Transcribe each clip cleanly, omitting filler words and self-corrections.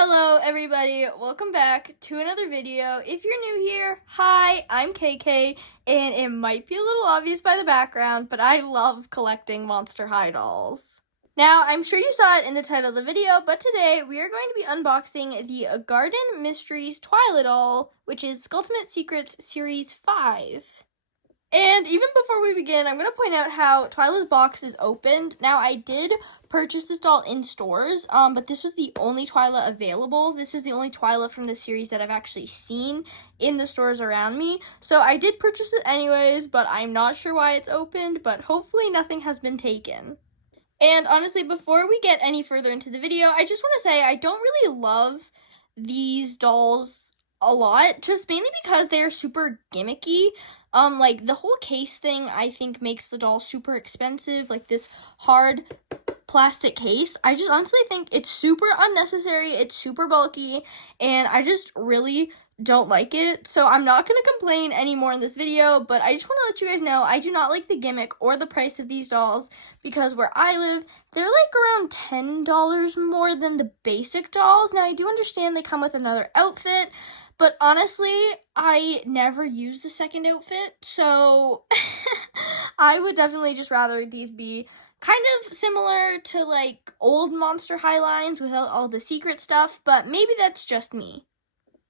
Hello everybody, welcome back to another video. If you're new here, hi, I'm KK, and it might be a little obvious by the background, but I love collecting Monster High dolls. Now, I'm sure you saw it in the title of the video, but today we are going to be unboxing the Garden Mysteries Twyla doll, which is Skulltimate Secrets Series 5. And even before we begin, I'm going to point out how Twyla's box is opened. Now, I did purchase this doll in stores, but this was the only Twyla available. This is the only Twyla from the series that I've actually seen in the stores around me. So I did purchase it anyways, but I'm not sure why it's opened, but hopefully nothing has been taken. And honestly, before we get any further into the video, I just want to say I don't really love these dolls a lot, just mainly because they are super gimmicky. Like the whole case thing I think makes the doll super expensive, like this hard plastic case. I just honestly think it's super unnecessary, it's super bulky, and I just really don't like it. So I'm not going to complain anymore in this video, but I just want to let you guys know I do not like the gimmick or the price of these dolls because where I live, they're like around $10 more than the basic dolls. Now I do understand they come with another outfit, but honestly, I never use the second outfit, so I would definitely just rather these be kind of similar to like old Monster High lines without all the secret stuff, but maybe that's just me.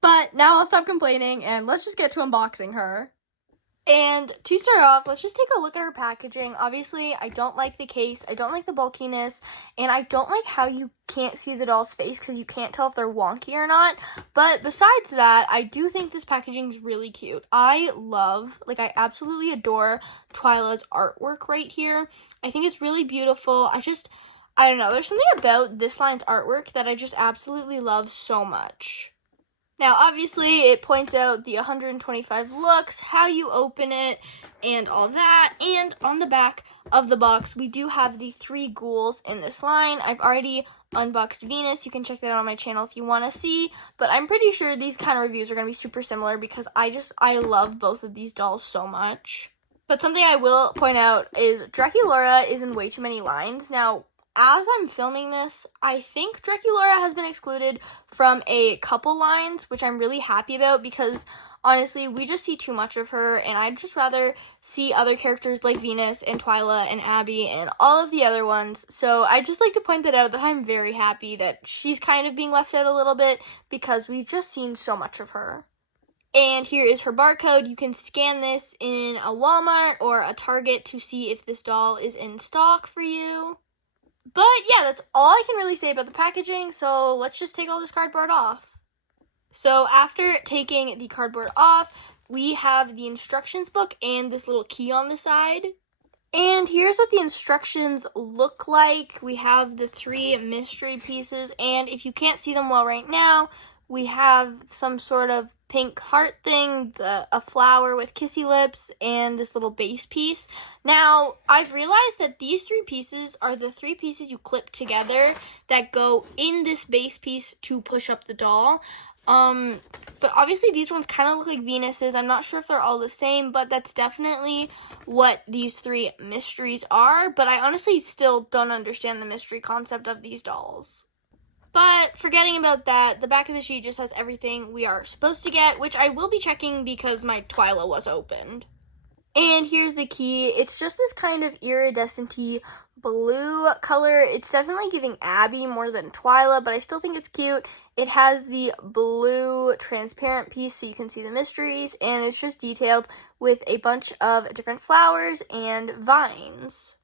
But now I'll stop complaining and let's just get to unboxing her. And to start off, let's just take a look at her packaging. Obviously, I don't like the case, I don't like the bulkiness, and I don't like how you can't see the doll's face because you can't tell if they're wonky or not. But besides that, I do think this packaging is really cute. I absolutely adore Twyla's artwork right here. I think it's really beautiful. I don't know, there's something about this line's artwork that I just absolutely love so much. Now, obviously, it points out the 125 looks, how you open it, and all that. And on the back of the box, we do have the 3 ghouls in this line. I've already unboxed Venus. You can check that out on my channel if you want to see. But I'm pretty sure these kind of reviews are going to be super similar because I love both of these dolls so much. But something I will point out is Draculaura is in way too many lines. Now, as I'm filming this, I think Draculaura has been excluded from a couple lines, which I'm really happy about because, honestly, we just see too much of her, and I'd just rather see other characters like Venus and Twyla and Abby and all of the other ones. So I'd just like to point that out, that I'm very happy that she's kind of being left out a little bit because we've just seen so much of her. And here is her barcode. You can scan this in a Walmart or a Target to see if this doll is in stock for you. But yeah, that's all I can really say about the packaging, so let's just take all this cardboard off. So after taking the cardboard off, we have the instructions book and this little key on the side. And here's what the instructions look like. We have the 3 mystery pieces, and if you can't see them well right now, we have some sort of pink heart thing, a flower with kissy lips, and this little base piece. Now, I've realized that these 3 pieces are the 3 pieces you clip together that go in this base piece to push up the doll. But obviously these ones kind of look like Venus's. I'm not sure if they're all the same, but that's definitely what these 3 mysteries are. But I honestly still don't understand the mystery concept of these dolls. But forgetting about that, the back of the sheet just has everything we are supposed to get, which I will be checking because my Twyla was opened. And here's the key. It's just this kind of iridescent-y blue color. It's definitely giving Abby more than Twyla, but I still think it's cute. It has the blue transparent piece so you can see the mysteries, and it's just detailed with a bunch of different flowers and vines.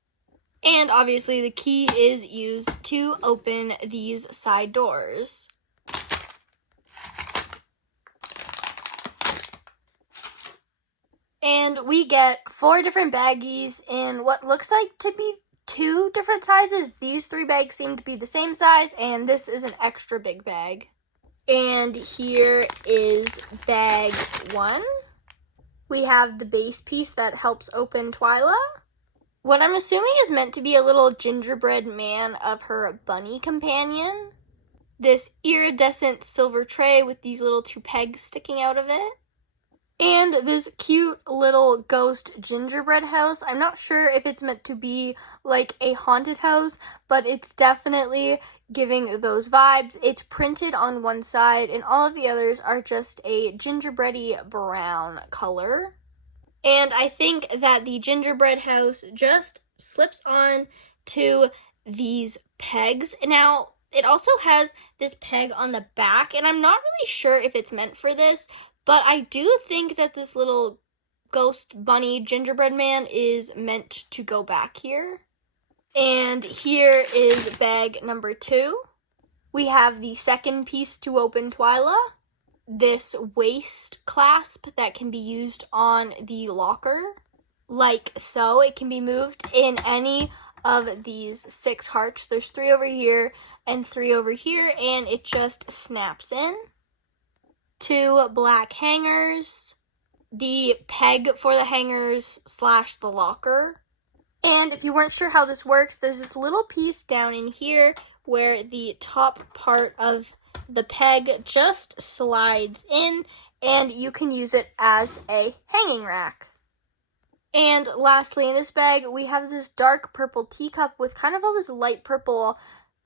And obviously the key is used to open these side doors. And we get 4 different baggies in what looks like to be 2 different sizes. These 3 bags seem to be the same size, and this is an extra big bag. And here is bag 1. We have the base piece that helps open Twyla. What I'm assuming is meant to be a little gingerbread man of her bunny companion. This iridescent silver tray with these little 2 pegs sticking out of it. And this cute little ghost gingerbread house. I'm not sure if it's meant to be like a haunted house, but it's definitely giving those vibes. It's printed on one side, and all of the others are just a gingerbready brown color. And I think that the gingerbread house just slips on to these pegs. Now, it also has this peg on the back, and I'm not really sure if it's meant for this, but I do think that this little ghost bunny gingerbread man is meant to go back here. And here is bag number 2. We have the second piece to open, Twyla. This waist clasp that can be used on the locker, like so. It can be moved in any of these 6 hearts. There's 3 over here and 3 over here, and it just snaps in. 2 black hangers, the peg for the hangers / the locker. And if you weren't sure how this works, there's this little piece down in here where the top part of the peg just slides in, and you can use it as a hanging rack. And lastly, in this bag, we have this dark purple teacup with kind of all this light purple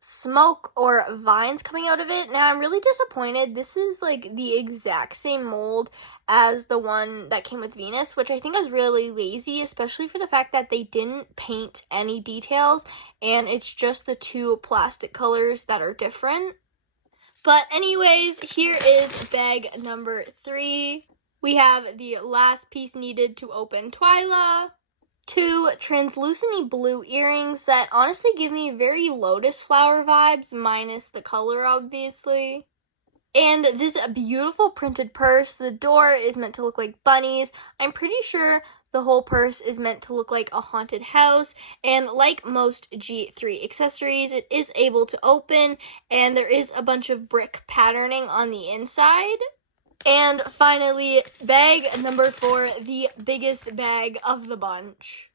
smoke or vines coming out of it. Now, I'm really disappointed. This is like the exact same mold as the one that came with Venus, which I think is really lazy, especially for the fact that they didn't paint any details, and it's just the 2 plastic colors that are different. But anyways, here is bag number 3. We have the last piece needed to open Twyla. 2 translucent blue earrings that honestly give me very lotus flower vibes, minus the color, obviously. And this beautiful printed purse. The door is meant to look like bunnies. I'm pretty sure the whole purse is meant to look like a haunted house. And like most G3 accessories, it is able to open, and there is a bunch of brick patterning on the inside. And finally, bag number 4, the biggest bag of the bunch.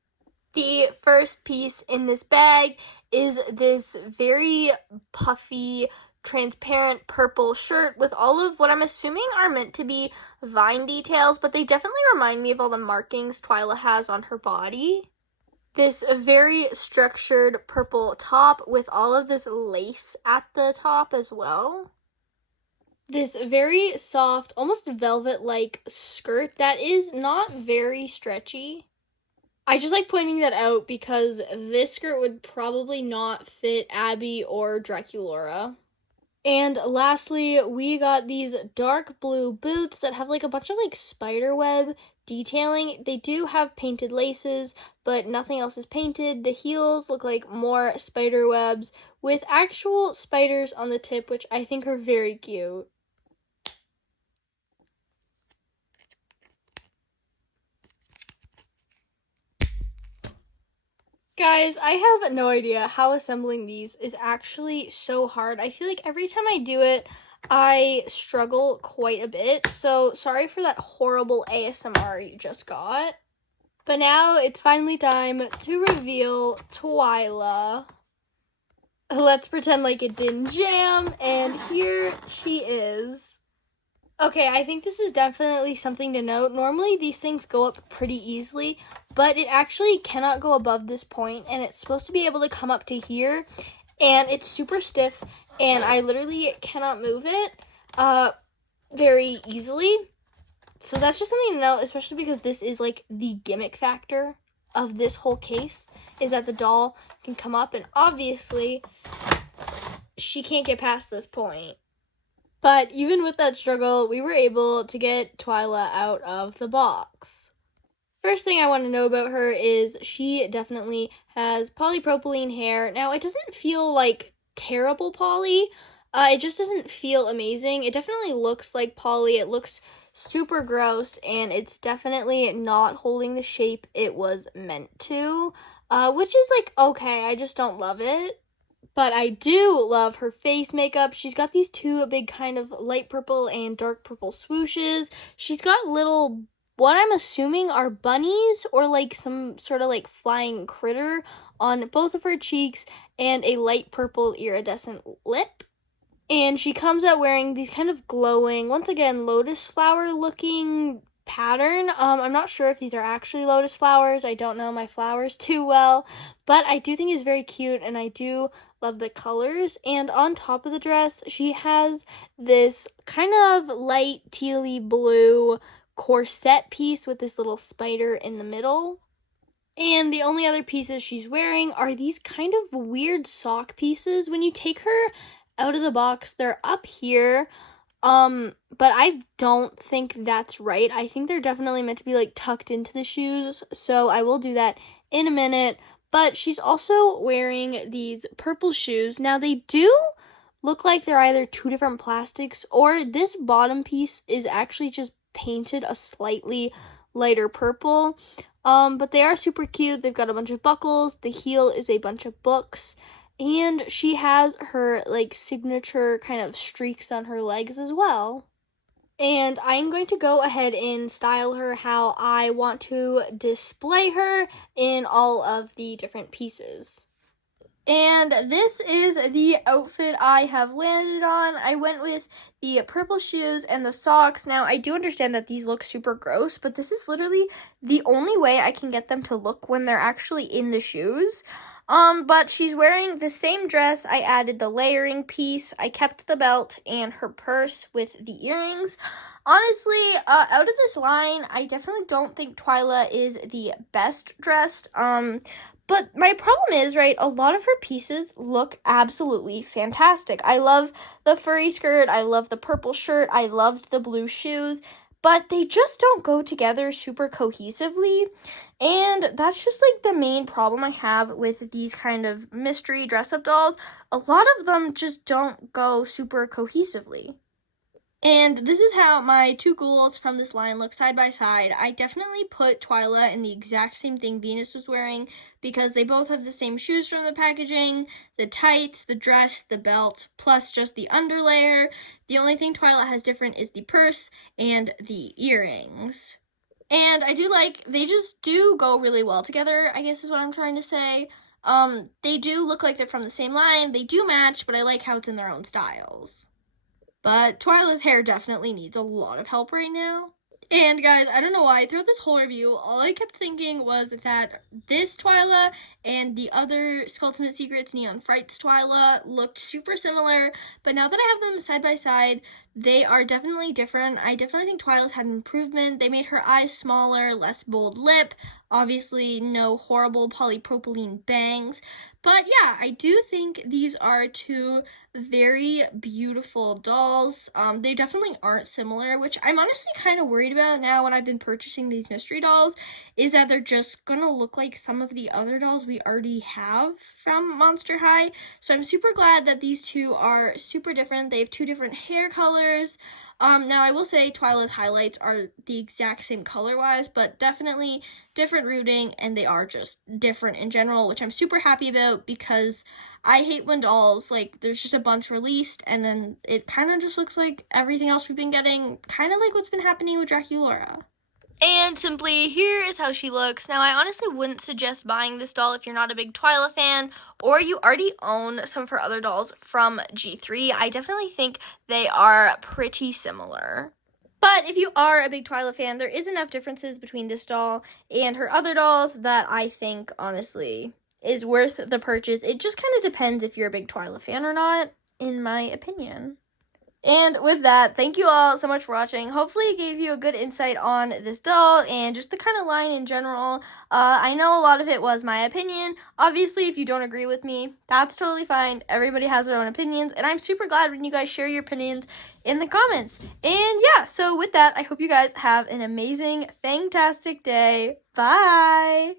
The first piece in this bag is this very puffy, transparent purple shirt with all of what I'm assuming are meant to be vine details, but they definitely remind me of all the markings Twyla has on her body. This very structured purple top with all of this lace at the top as well. This very soft, almost velvet-like skirt that is not very stretchy. I just like pointing that out because this skirt would probably not fit Abby or Draculaura. And lastly, we got these dark blue boots that have like a bunch of like spider web detailing. They do have painted laces, but nothing else is painted. The heels look like more spider webs with actual spiders on the tip, which I think are very cute. Guys, I have no idea how assembling these is actually so hard. I feel like every time I do it, I struggle quite a bit. So sorry for that horrible ASMR you just got. But now it's finally time to reveal Twyla. Let's pretend like it didn't jam, and here she is. Okay, I think this is definitely something to note. Normally, these things go up pretty easily, but it actually cannot go above this point, and it's supposed to be able to come up to here, and it's super stiff, and I literally cannot move it very easily. So that's just something to note, especially because this is like the gimmick factor of this whole case, is that the doll can come up, and obviously, she can't get past this point. But even with that struggle, we were able to get Twyla out of the box. First thing I want to know about her is she definitely has polypropylene hair. Now, it doesn't feel like terrible poly. It just doesn't feel amazing. It definitely looks like poly. It looks super gross, and it's definitely not holding the shape it was meant to, which is like, okay, I just don't love it. But I do love her face makeup. She's got these 2 big kind of light purple and dark purple swooshes. She's got little, what I'm assuming are bunnies or like some sort of like flying critter on both of her cheeks, and a light purple iridescent lip. And she comes out wearing these kind of glowing, once again, lotus flower looking pattern. I'm not sure if these are actually lotus flowers. I don't know my flowers too well, but I do think it's very cute, and I do love the colors. And on top of the dress, she has this kind of light tealy blue corset piece with this little spider in the middle. And the only other pieces she's wearing are these kind of weird sock pieces. When you take her out of the box, they're up here. But I don't think that's right. I think they're definitely meant to be like tucked into the shoes. So I will do that in a minute. But she's also wearing these purple shoes. Now they do look like they're either two different plastics, or this bottom piece is actually just painted a slightly lighter purple. But they are super cute. They've got a bunch of buckles. The heel is a bunch of books. And she has her, like, signature kind of streaks on her legs as well. And I'm going to go ahead and style her how I want to display her in all of the different pieces. And this is the outfit I have landed on. I went with the purple shoes and the socks. Now, I do understand that these look super gross, but this is literally the only way I can get them to look when they're actually in the shoes. But she's wearing the same dress. I added the layering piece. I kept the belt and her purse with the earrings. Honestly, out of this line, I definitely don't think Twyla is the best dressed. But my problem is, right, a lot of her pieces look absolutely fantastic. I love the furry skirt. I love the purple shirt. I loved the blue shoes. But they just don't go together super cohesively. And that's just, like, the main problem I have with these kind of mystery dress-up dolls. A lot of them just don't go super cohesively. And this is how my two ghouls from this line look side by side. I definitely put Twyla in the exact same thing Venus was wearing because they both have the same shoes from the packaging, the tights, the dress, the belt, plus just the underlayer. The only thing Twyla has different is the purse and the earrings. And I do like, they just do go really well together, I guess is what I'm trying to say. They do look like they're from the same line. They do match, but I like how it's in their own styles. But Twyla's hair definitely needs a lot of help right now. And guys, I don't know why, throughout this whole review, all I kept thinking was that this Twyla and the other Skulltimate Secrets Neon Frights Twyla looked super similar, but now that I have them side by side, they are definitely different. I definitely think Twyla's had an improvement. They made her eyes smaller, less bold lip, obviously no horrible polypropylene bangs, but yeah, I do think these are two very beautiful dolls. They definitely aren't similar, which I'm honestly kind of worried about now when I've been purchasing these mystery dolls, is that they're just gonna look like some of the other dolls we already have from Monster High. So I'm super glad that these two are super different. They have two different hair colors. Now I will say Twyla's highlights are the exact same color-wise, but definitely different rooting, and they are just different in general, which I'm super happy about because I hate when dolls, like, there's just a bunch released, and then it kind of just looks like everything else we've been getting, kind of like what's been happening with Draculaura. And simply, here is how she looks. Now, I honestly wouldn't suggest buying this doll if you're not a big Twyla fan, or you already own some of her other dolls from G3. I definitely think they are pretty similar. But if you are a big Twyla fan, there is enough differences between this doll and her other dolls that I think, honestly, is worth the purchase. It just kind of depends if you're a big Twyla fan or not, in my opinion. And with that, thank you all so much for watching. Hopefully it gave you a good insight on this doll and just the kind of line in general. I know a lot of it was my opinion. Obviously, if you don't agree with me, that's totally fine. Everybody has their own opinions, and I'm super glad when you guys share your opinions in the comments. And yeah, so with that, I hope you guys have an amazing, fantastic day. Bye!